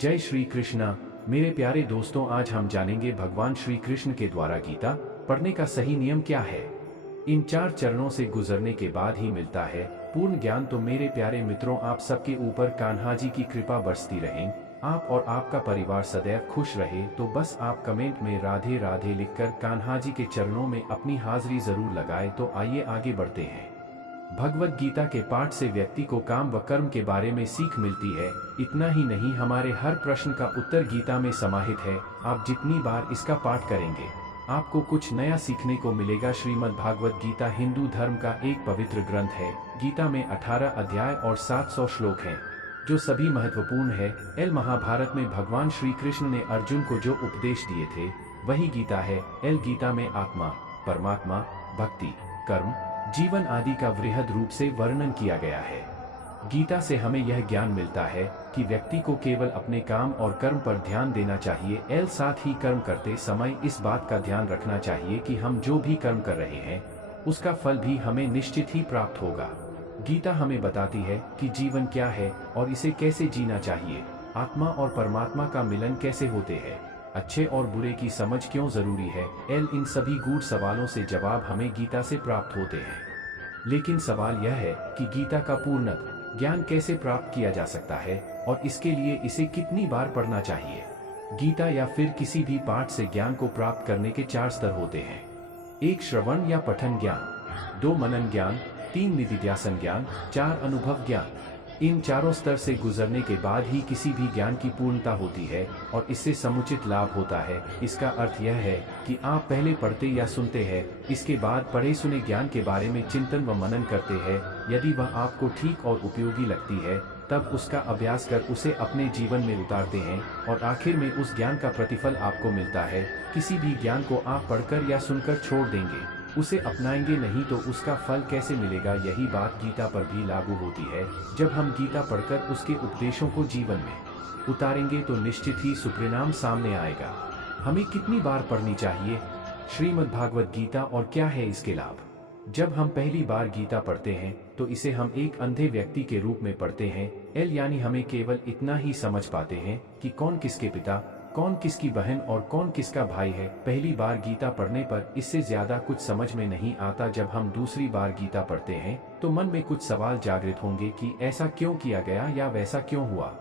जय श्री कृष्णा। मेरे प्यारे दोस्तों, आज हम जानेंगे भगवान श्री कृष्ण के द्वारा गीता पढ़ने का सही नियम क्या है। इन 4 चरणों से गुजरने के बाद ही मिलता है पूर्ण ज्ञान। तो मेरे प्यारे मित्रों, आप सबके ऊपर कान्हा जी की कृपा बरसती रहें, आप और आपका परिवार सदैव खुश रहे। तो बस आप कमेंट में राधे राधे लिखकर कान्हा जी के चरणों में अपनी हाजिरी जरूर लगाए। तो आइए आगे बढ़ते हैं। भगवत गीता के पाठ से व्यक्ति को काम व कर्म के बारे में सीख मिलती है। इतना ही नहीं, हमारे हर प्रश्न का उत्तर गीता में समाहित है। आप जितनी बार इसका पाठ करेंगे आपको कुछ नया सीखने को मिलेगा। श्रीमद् भागवत गीता हिंदू धर्म का एक पवित्र ग्रंथ है। गीता में 18 अध्याय और 700 श्लोक हैं, जो सभी महत्वपूर्ण है। महाभारत में भगवान श्री कृष्ण ने अर्जुन को जो उपदेश दिए थे वही गीता है। गीता में आत्मा, परमात्मा, भक्ति, कर्म, जीवन आदि का वृहद रूप से वर्णन किया गया है। गीता से हमें यह ज्ञान मिलता है कि व्यक्ति को केवल अपने काम और कर्म पर ध्यान देना चाहिए। साथ ही कर्म करते समय इस बात का ध्यान रखना चाहिए कि हम जो भी कर्म कर रहे हैं उसका फल भी हमें निश्चित ही प्राप्त होगा। गीता हमें बताती है कि जीवन क्या है और इसे कैसे जीना चाहिए। आत्मा और परमात्मा का मिलन कैसे होते हैं, अच्छे और बुरे की समझ क्यों जरूरी है। इन सभी गूढ़ सवालों से जवाब हमें गीता से प्राप्त होते हैं। लेकिन सवाल यह है कि गीता का पूर्णतः ज्ञान कैसे प्राप्त किया जा सकता है और इसके लिए इसे कितनी बार पढ़ना चाहिए। गीता या फिर किसी भी पाठ से ज्ञान को प्राप्त करने के 4 स्तर होते हैं। 1 श्रवण या पठन ज्ञान, 2 मनन ज्ञान, 3 निधिध्यासन ज्ञान, 4 अनुभव ज्ञान। इन चारों स्तर से गुजरने के बाद ही किसी भी ज्ञान की पूर्णता होती है और इससे समुचित लाभ होता है। इसका अर्थ यह है कि आप पहले पढ़ते या सुनते हैं, इसके बाद पढ़े सुने ज्ञान के बारे में चिंतन व मनन करते हैं। यदि वह आपको ठीक और उपयोगी लगती है तब उसका अभ्यास कर उसे अपने जीवन में उतारते हैं और आखिर में उस ज्ञान का प्रतिफल आपको मिलता है। किसी भी ज्ञान को आप पढ़कर या सुनकर छोड़ देंगे, उसे अपनाएंगे नहीं तो उसका फल कैसे मिलेगा। यही बात गीता पर भी लागू होती है। जब हम गीता पढ़कर उसके उपदेशों को जीवन में उतारेंगे तो निश्चित ही सुपरिणाम सामने आएगा। हमें कितनी बार पढ़नी चाहिए श्रीमद् भागवत गीता और क्या है इसके लाभ। जब हम पहली बार गीता पढ़ते हैं तो इसे हम एक अंधे व्यक्ति के रूप में पढ़ते हैं। यानी हमें केवल इतना ही समझ पाते हैं कि कौन किसके पिता, कौन किसकी बहन और कौन किसका भाई है। पहली बार गीता पढ़ने पर इससे ज्यादा कुछ समझ में नहीं आता। जब हम दूसरी बार गीता पढ़ते हैं तो मन में कुछ सवाल जागृत होंगे कि ऐसा क्यों किया गया या वैसा क्यों हुआ।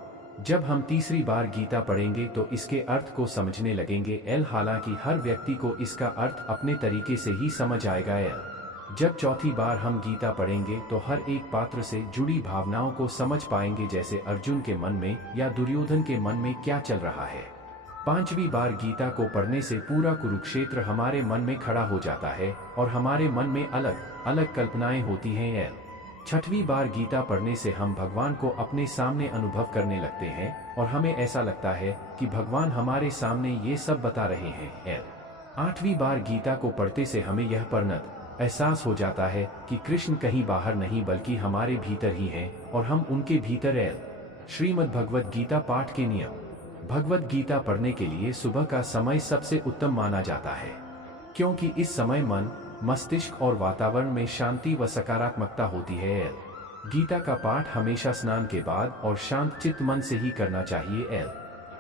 जब हम तीसरी बार गीता पढ़ेंगे तो इसके अर्थ को समझने लगेंगे। हालांकि हर व्यक्ति को इसका अर्थ अपने तरीके से ही समझ आएगा। जब चौथी बार हम गीता पढ़ेंगे तो हर एक पात्र से जुड़ी भावनाओं को समझ पाएंगे, जैसे अर्जुन के मन में या दुर्योधन के मन में क्या चल रहा है। 5वीं बार गीता को पढ़ने से पूरा कुरुक्षेत्र हमारे मन में खड़ा हो जाता है और हमारे मन में अलग अलग कल्पनाएं होती हैं। 6वीं बार गीता पढ़ने से हम भगवान को अपने सामने अनुभव करने लगते हैं और हमें ऐसा लगता है कि भगवान हमारे सामने ये सब बता रहे हैं। 8वीं बार गीता को पढ़ते से हमें यह परिणत एहसास हो जाता है कि कृष्ण कहीं बाहर नहीं बल्कि हमारे भीतर ही हैं और हम उनके भीतर हैं। श्रीमद् भगवत गीता पाठ के नियम। भगवत गीता पढ़ने के लिए सुबह का समय सबसे उत्तम माना जाता है, क्योंकि इस समय मन, मस्तिष्क और वातावरण में शांति व सकारात्मकता होती है। गीता का पाठ हमेशा स्नान के बाद और शांत चित्त मन से ही करना चाहिए।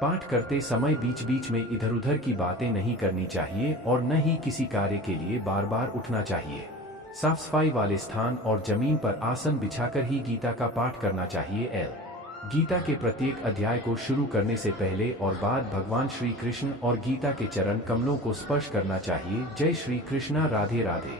पाठ करते समय बीच बीच में इधर उधर की बातें नहीं करनी चाहिए और न ही किसी कार्य के लिए बार बार उठना चाहिए। साफ सफाई वाले स्थान और जमीन पर आसन बिछाकर ही गीता का पाठ करना चाहिए। गीता के प्रत्येक अध्याय को शुरू करने से पहले और बाद भगवान श्री कृष्ण और गीता के चरण कमलों को स्पर्श करना चाहिए। जय श्री कृष्णा। राधे राधे।